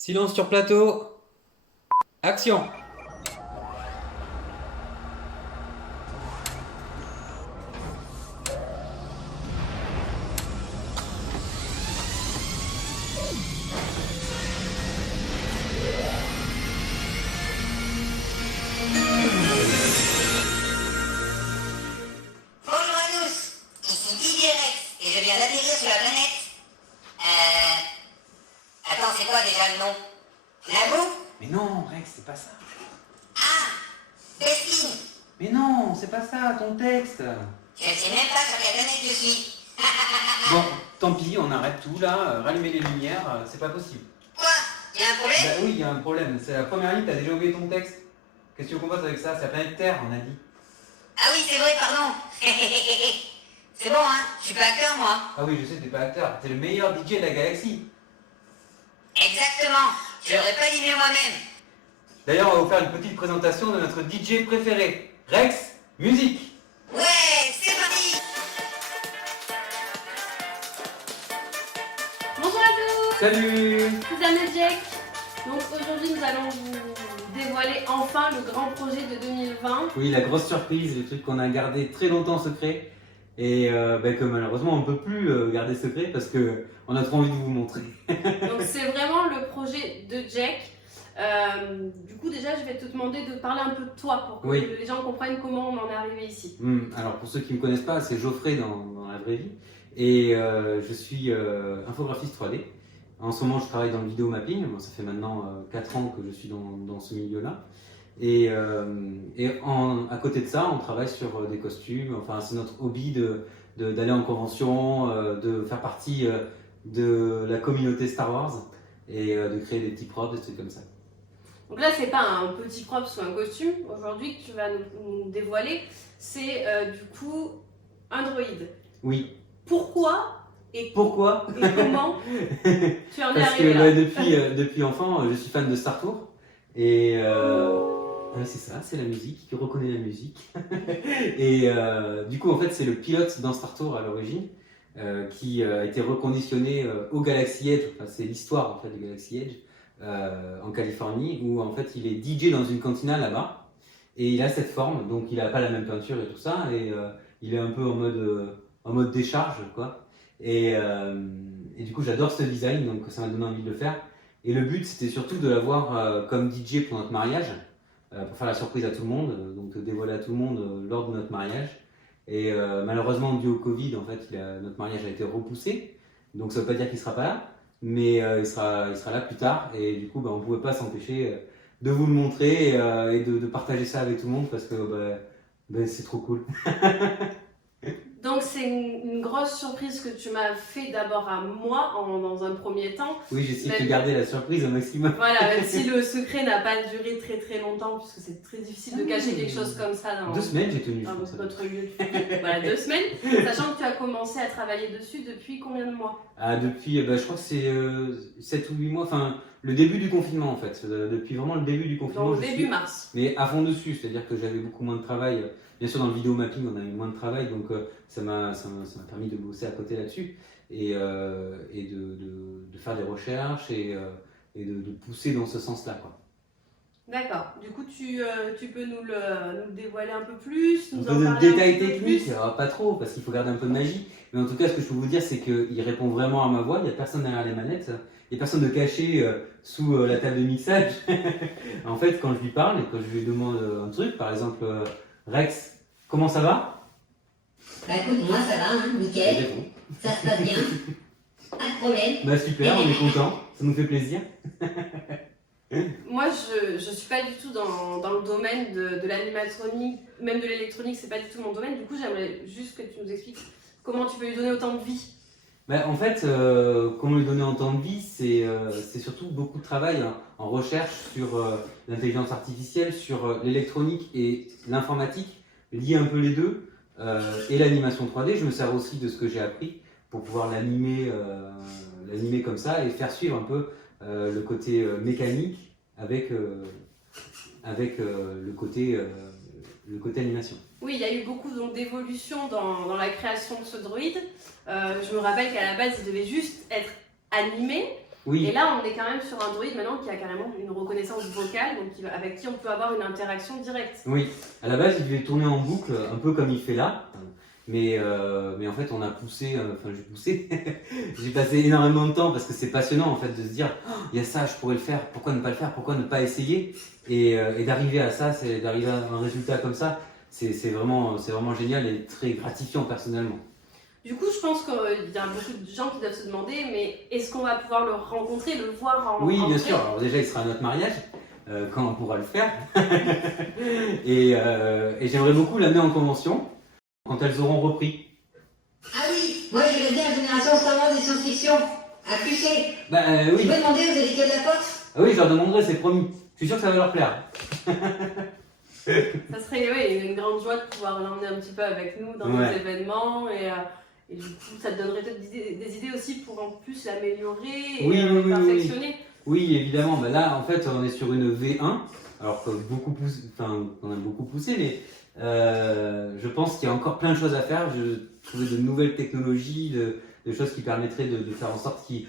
Silence sur plateau. Action. Bonjour à tous, ici Didier Rex et je viens d'atterrir sur la planète. Attends, c'est quoi déjà le nom? Naboo? Mais non, Rex, c'est pas ça. Ah, Destiny. Mais non, c'est pas ça, ton texte. Je ne sais même pas sur quelle planète je suis. Bon, tant pis, on arrête tout là, rallumer les lumières, c'est pas possible. Quoi? Y a un problème? Bah oui, il y a un problème, c'est la première ligne, t'as déjà oublié ton texte. Qu'est-ce que tu veux qu'on fasse avec ça? C'est la planète Terre, on a dit. Ah oui, c'est vrai, pardon. C'est bon, hein? Je suis pas acteur, moi. Ah oui, je sais, t'es pas acteur, t'es le meilleur DJ de la galaxie. Exactement. Je l'aurais pas dit mieux moi-même. D'ailleurs, on va vous faire une petite présentation de notre DJ préféré. Rex, musique. Ouais, c'est parti. Bonjour à tous, Salut. c'est Anne et Jack. Donc aujourd'hui nous allons vous dévoiler enfin le grand projet de 2020. Oui, la grosse surprise, le truc qu'on a gardé très longtemps secret et que malheureusement on peut plus garder secret parce que on a trop envie de vous montrer. Donc c'est vraiment le projet de Jack. Du coup déjà je vais te demander de parler un peu de toi pour que Oui. les gens comprennent comment on en est arrivé ici. Alors pour ceux qui ne me connaissent pas, c'est Geoffrey dans la vraie vie et je suis infographiste 3D. En ce moment je travaille dans le vidéo mapping, bon, ça fait maintenant 4 ans que je suis dans ce milieu-là. À côté de ça, on travaille sur des costumes, enfin c'est notre hobby d'aller en convention, de faire partie de la communauté Star Wars et de créer des petits props, des trucs comme ça. Donc là c'est pas un petit propre ou un costume aujourd'hui que tu vas nous dévoiler, c'est du coup un droïde. Oui, Pourquoi et pourquoi? comment tu en es Parce arrivé que là? depuis enfant, je suis fan de Star Tour. Et ouais, c'est ça, c'est la musique, qui reconnaît la musique. Et du coup, en fait, c'est le pilote dans Star Tour à l'origine qui a été reconditionné au Galaxy Edge. Enfin, c'est l'histoire en fait du Galaxy Edge en Californie où en fait il est DJ dans une cantina là-bas. Et il a cette forme, donc il n'a pas la même peinture et tout ça. Et il est un peu en mode décharge, quoi. Et du coup, j'adore ce design, donc ça m'a donné envie de le faire. Et le but, c'était surtout de l'avoir comme DJ pour notre mariage, pour faire la surprise à tout le monde, donc de dévoiler à tout le monde lors de notre mariage. Et malheureusement, dû au Covid, en fait, notre mariage a été repoussé. Donc ça ne veut pas dire qu'il ne sera pas là, mais il sera là plus tard. Et du coup, on ne pouvait pas s'empêcher de vous le montrer et de partager ça avec tout le monde parce que c'est trop cool. Donc c'est une grosse surprise que tu m'as fait d'abord à moi dans un premier temps. Oui, j'essaie de Mais- garder la surprise au maximum. Voilà, même si le secret n'a pas duré très très longtemps, puisque c'est très difficile de cacher quelque chose comme ça dans 2 semaines, j'ai tenu, je dans pense. notre lieu de vie. Voilà, 2 semaines, sachant que tu as commencé à travailler dessus depuis combien de mois? Ah, depuis, je crois que c'est 7 ou 8 mois, enfin, le début du confinement en fait. Depuis vraiment le début du confinement, Donc je début suis, mars. mais à fond dessus, c'est-à-dire que j'avais beaucoup moins de travail. Bien sûr, dans le vidéo mapping, on a eu moins de travail, donc ça m'a permis de bosser à côté là-dessus et de faire des recherches et de pousser dans ce sens-là, quoi. D'accord. Du coup, tu peux nous le dévoiler un peu plus, Un nous peu en de parler un détails petit peu techniques, plus. pas trop, parce qu'il faut garder un peu de magie. Mais en tout cas, ce que je peux vous dire, c'est qu'il répond vraiment à ma voix. Il n'y a personne derrière les manettes. Il n'y a personne de caché sous la table de mixage. En fait, quand je lui parle et quand je lui demande un truc, par exemple, Rex, comment ça va? Bah écoute, moi ça va, hein, Il nickel. répond. Ça se passe bien. Pas de problème. Bah super, on est content, ça nous fait plaisir. Moi, je suis pas du tout dans le domaine de l'animatronique, même de l'électronique, c'est pas du tout mon domaine. Du coup, j'aimerais juste que tu nous expliques comment tu peux lui donner autant de vie. En fait, comment lui donner en temps de vie, c'est surtout beaucoup de travail hein, en recherche sur l'intelligence artificielle, sur l'électronique et l'informatique, lier un peu les deux, et l'animation 3D. Je me sers aussi de ce que j'ai appris pour pouvoir l'animer comme ça et faire suivre un peu le côté mécanique avec le côté animation. Oui, il y a eu beaucoup donc d'évolutions dans la création de ce droïde. Je me rappelle qu'à la base, il devait juste être animé. Oui. Et là, on est quand même sur un droïde maintenant qui a carrément une reconnaissance vocale, donc avec qui on peut avoir une interaction directe. Oui, à la base, il devait tourner en boucle, un peu comme il fait là. Mais en fait, on a poussé, enfin, j'ai poussé. J'ai passé énormément de temps parce que c'est passionnant en fait de se dire, oh, il y a ça, je pourrais le faire, pourquoi ne pas le faire, pourquoi ne pas essayer et d'arriver à ça, c'est d'arriver à un résultat comme ça, c'est vraiment génial et très gratifiant personnellement. Du coup, je pense qu'il y a beaucoup de gens qui doivent se demander, mais est-ce qu'on va pouvoir le rencontrer, le voir en Oui, bien vrai? sûr. Alors déjà, il sera à notre mariage quand on pourra le faire. et j'aimerais beaucoup l'amener en convention quand elles auront repris. Ah oui, moi j'aimais bien la génération Star Wars et science-fiction. À QC. Bah Je oui. peux demander aux héritiers de la Force? Ah oui, je leur demanderai, c'est promis. Je suis sûr que ça va leur plaire. Ça serait ouais, une grande joie de pouvoir l'emmener un petit peu avec nous dans nos Ouais. événements et du coup ça te donnerait peut-être des idées aussi pour en plus l'améliorer et Oui, oui, oui, perfectionner. Oui, évidemment. Bah là, en fait, on est sur une V1, alors que on a beaucoup poussé, mais je pense qu'il y a encore plein de choses à faire. Je trouvais de nouvelles technologies, de choses qui permettraient de faire en sorte qu'ils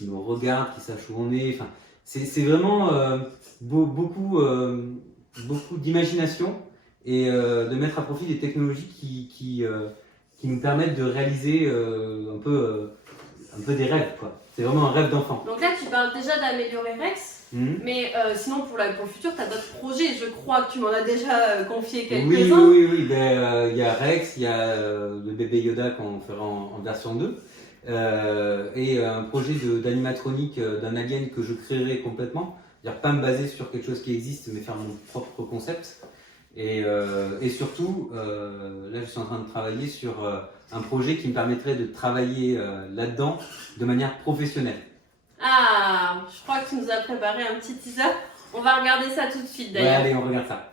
nous regardent, qu'ils sachent où on est. Enfin, c'est vraiment beaucoup d'imagination et de mettre à profit des technologies qui nous permettent de réaliser un peu des rêves, quoi. C'est vraiment un rêve d'enfant. Donc là tu parles déjà d'améliorer Rex, mais sinon pour le futur tu as d'autres projets, je crois que tu m'en as déjà confié quelques-uns. Oui. Ben, il y a Rex, il y a le bébé Yoda qu'on fera en version 2. Et un projet d'animatronique d'un alien que je créerai complètement, c'est-à-dire pas me baser sur quelque chose qui existe mais faire mon propre concept et surtout là je suis en train de travailler sur un projet qui me permettrait de travailler là-dedans de manière professionnelle. Ah, je crois que tu nous as préparé un petit teaser, on va regarder ça tout de suite Ouais, d'ailleurs. allez, on regarde ça.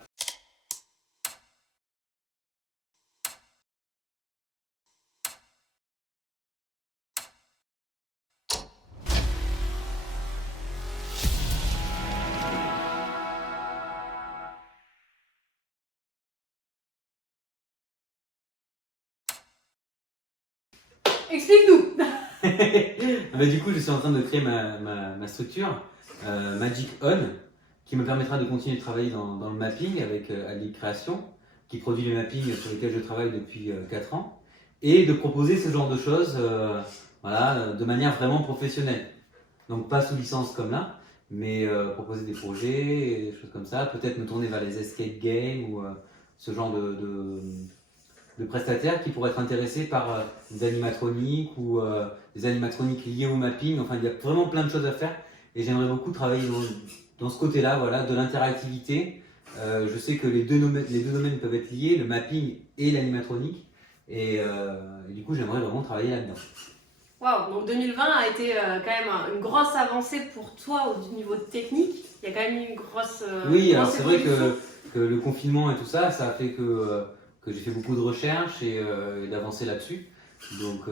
Explique-nous. Bah, du coup, je suis en train de créer ma structure Magic On, qui me permettra de continuer de travailler dans le mapping avec Ali Création, qui produit les mappings sur lesquels je travaille depuis 4 ans, et de proposer ce genre de choses voilà, de manière vraiment professionnelle. Donc pas sous licence comme là, mais proposer des projets et des choses comme ça, peut-être me tourner vers les escape games ou ce genre de prestataires qui pourraient être intéressés par des animatroniques ou des animatroniques liées au mapping. Enfin, il y a vraiment plein de choses à faire et j'aimerais beaucoup travailler dans ce côté-là, voilà, de l'interactivité. Je sais que les deux domaines peuvent être liés, le mapping et l'animatronique, et du coup, j'aimerais vraiment travailler là-dedans. Waouh, donc 2020 a été quand même une grosse avancée pour toi au niveau technique. Il y a quand même eu une grosse. Oui, grosse alors c'est vrai évolution. que le confinement et tout ça, ça a fait que j'ai fait beaucoup de recherches et d'avancer là-dessus. Donc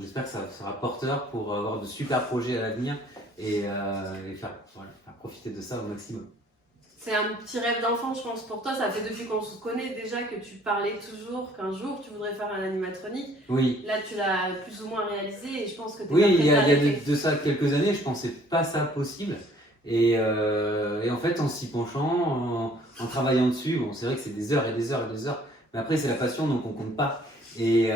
j'espère que ça sera porteur pour avoir de super projets à l'avenir et faire profiter de ça au maximum. C'est un petit rêve d'enfant, je pense, pour toi. Ça fait depuis qu'on se connaît déjà que tu parlais toujours qu'un jour tu voudrais faire un animatronique. Oui. Là, tu l'as plus ou moins réalisé et je pense que tu es Oui, pas il prêt y a d'arrêter. de ça quelques années, je pensais pas ça possible. Et en fait, en s'y penchant, en travaillant dessus, bon, c'est vrai que c'est des heures et des heures et des heures, mais après, c'est la passion, donc on compte pas. Et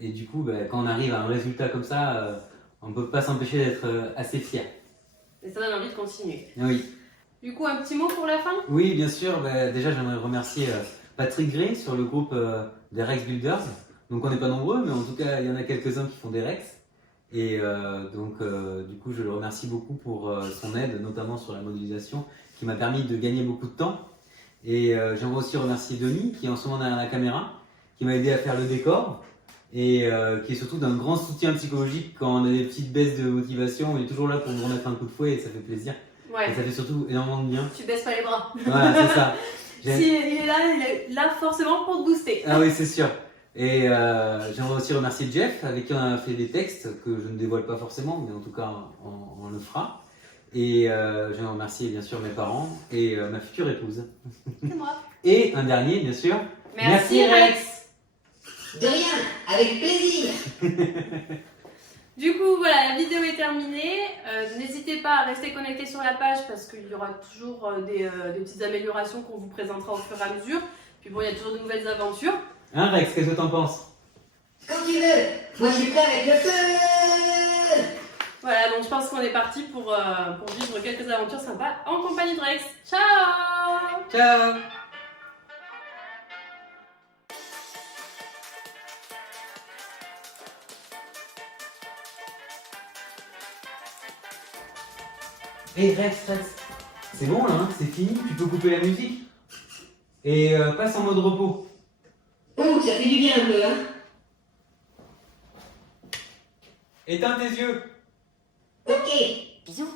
du coup, quand on arrive à un résultat comme ça, on peut pas s'empêcher d'être assez fier. Et ça donne envie de continuer. Oui. Du coup, un petit mot pour la fin? Oui, bien sûr. Déjà, j'aimerais remercier Patrick Gray sur le groupe des Rex Builders. Donc, on n'est pas nombreux, mais en tout cas, il y en a quelques-uns qui font des Rex. Et du coup, je le remercie beaucoup pour son aide, notamment sur la modélisation, qui m'a permis de gagner beaucoup de temps. Et j'aimerais aussi remercier Denis, qui est en ce moment derrière la caméra, qui m'a aidé à faire le décor. Et qui est surtout d'un grand soutien psychologique quand on a des petites baisses de motivation. Il est toujours là pour me remettre un coup de fouet et ça fait plaisir. Ouais. Et ça fait surtout énormément de bien. Tu baisses pas les bras. Voilà, c'est ça. Si il est là forcément pour te booster. Ah oui, c'est sûr. Et j'aimerais aussi remercier Jeff, avec qui on a fait des textes que je ne dévoile pas forcément, mais en tout cas, on le fera. Et j'aimerais remercier bien sûr mes parents et ma future épouse. C'est moi. Et un dernier, bien sûr. Merci Rex. De rien, avec plaisir. Du coup, voilà, la vidéo est terminée. N'hésitez pas à rester connecté sur la page parce qu'il y aura toujours des petites améliorations qu'on vous présentera au fur et à mesure. Puis bon, il y a toujours de nouvelles aventures. Hein Rex, qu'est-ce que t'en penses? Comme tu veux. Moi, je suis prêt avec le feu. Voilà, donc je pense qu'on est parti pour vivre quelques aventures sympas en compagnie de Rex. Ciao! Ciao. Hé Rex, c'est bon là, hein, c'est fini, tu peux couper la musique. Et passe en mode repos. Ouh, ça fait du bien un peu, hein. Éteins tes yeux. Ok. Bisous.